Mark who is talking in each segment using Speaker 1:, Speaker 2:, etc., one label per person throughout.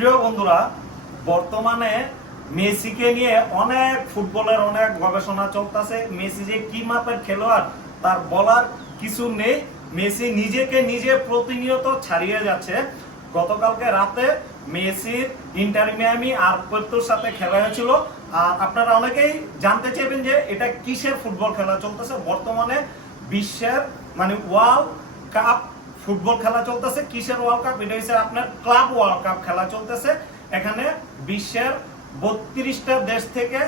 Speaker 1: প্রিয় বন্ধুরা, বর্তমানে মেসিকে নিয়ে অনেক ফুটবলের অনেক গবেষণা চলতেছে। মেসি যে কি মাপের খেলোয়াড়, তার বলার কিছু নেই। মেসি নিজেকে নিজে প্রতিনিয়ত ছাড়িয়ে যাচ্ছে। গতকালকে রাতে মেসির ইন্টার মিয়ামি আর পর্তুর সাথে খেলা হয়েছিল। আর আপনারা অনেকেই জানতে চাইবেন যে এটা কিসের ফুটবল খেলা চলতেছে। বর্তমানে বিশ্বের মানে ওয়ার্ল্ড কাপ ফুটবল খেলা চলতেছে, কিসের ওয়ার্ল্ড কাপ এটা হচ্ছে আপনার ক্লাব ওয়ার্ল্ড কাপ খেলা চলতেছে। এখানে বিশ্বের বত্রিশটা দেশ থেকে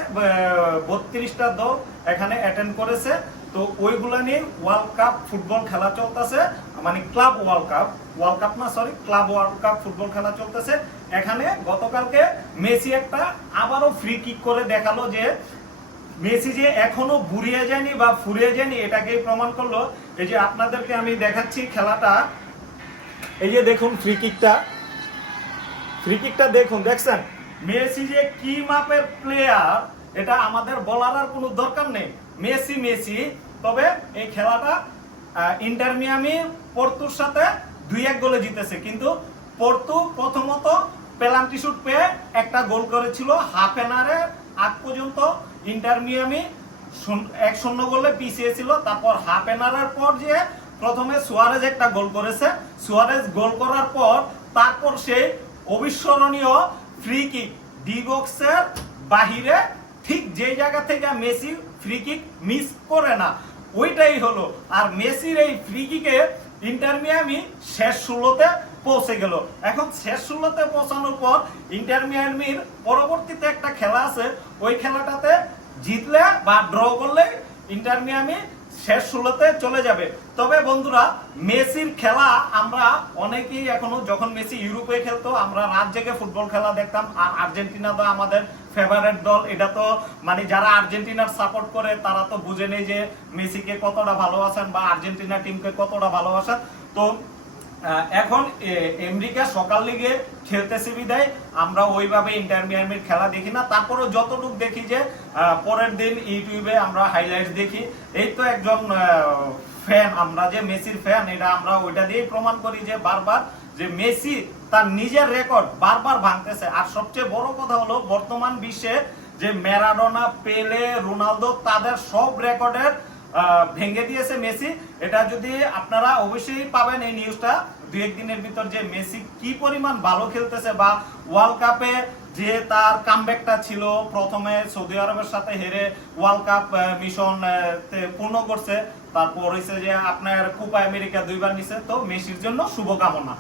Speaker 1: বত্রিশটা দল এখানে অ্যাটেন্ড করেছে। তো ওইগুলা নিয়ে ওয়ার্ল্ড কাপ ফুটবল খেলা চলতেছে মানে club world cup world cup না sorry club world cup football খেলা চলতেছে। এখানে গতকালকে মেসি একটা আবারও ফ্রি কিক করে দেখাল যে মেসি যে এখনও বুড়িয়ে যায়নি বা ফুরিয়ে যায়নি, এটাকেই প্রমাণ করল। এই যে আপনাদেরকে আমি দেখাচ্ছি খেলাটা। এই যে দেখুন ফ্রি কিকটা ফ্রি কিকটা দেখুন, দেখছেন? মেসি যে কি মাপের প্লেয়ার এটা আমাদের বলার আর কোনো দরকার নেই। Messi Messi. তবে এই খেলাটা ইন্টার মিয়ামি পর্তুর সাথে দুই এক গোলে জিতেছে। কিন্তু পর্তু প্রথমত পেনাল্টি শুট পেয়ে একটা গোল করেছিল হাফ এন আগ পর্যন্ত ইন্টার এক শূন্য গোলে পিছিয়ে ছিল, তারপর হাফ এন আওয়ারের পর যে প্রথমে সুয়ারেজ একটা গোল করেছে, সুয়ারেজ গোল করার পর তারপর সে অবিস্মরণীয় ফ্রি কিক ডি বক্সের বাহিরে ঠিক যে জায়গা থেকে মেসি ফ্রি কিক মিস করে না, ওইটাই হলো। আর মেসির এই ফ্রি কিকে ইন্টার মিয়ামি শেষ ষোলোতে পৌঁছে গেল। এখন শেষ ষোলোতে পৌঁছানোর পর ইন্টার মিয়ামির পরবর্তীতে একটা খেলা আছে। ওই খেলাটাতে জিতলে বা ড্র করলে ইন্টার মিয়ামি শেষ ষোলোতে চলে যাবে। তবে বন্ধুরা, মেসির খেলা আমরা অনেকেই এখনও, যখন মেসি ইউরোপে খেলতো, আমরা রাত জেগে ফুটবল খেলা দেখতাম। আর আর্জেন্টিনা তো আমাদের ফেভারেট দল। এটা তো মানে যারা আর্জেন্টিনার সাপোর্ট করে, তারা তো বুঝে নেই যে মেসিকে কতটা ভালোবাসেন বা আর্জেন্টিনা টিমকে কতটা ভালোবাসেন। তো এখন আমেরিকা সকাল লিগে খেলতে খেলতেছে বিদায়। আমরা ওইভাবে ইন্টার মিয়ামির খেলা দেখি না। তারপরেও যতটুকু দেখি যে পরের দিন ইউটিউবে আমরা হাইলাইটস দেখি। এই তো একজন ফ্যান আমরা যে, মেসির ফ্যান এটা আমরা ওইটা দিয়েই প্রমাণ করি যে, বারবার যে মেসি তার নিজের রেকর্ড বারবার ভাঙতেছে। আর সবচেয়ে বড় কথা হলো, বর্তমান বিশ্বে যে ম্যারাডোনা পেলে রোনালদো তাদের সব রেকর্ডের ভেঙে দিয়েছে মেসি। এটা যদি আপনারা অবশ্যই পাবেন এই নিউজটা দু একদিনের ভিতর যে মেসি কি পরিমাণ ভালো খেলতেছে বা ওয়ার্ল্ড কাপে যে তার কামব্যাকটা ছিল, প্রথমে সৌদি আরবের সাথে হেরে ওয়ার্ল্ড কাপ মিশন পূর্ণ করছে। তারপর হয়েছে যে আপনার কোপা আমেরিকা দুইবার নিছে। তো মেসির জন্য শুভকামনা।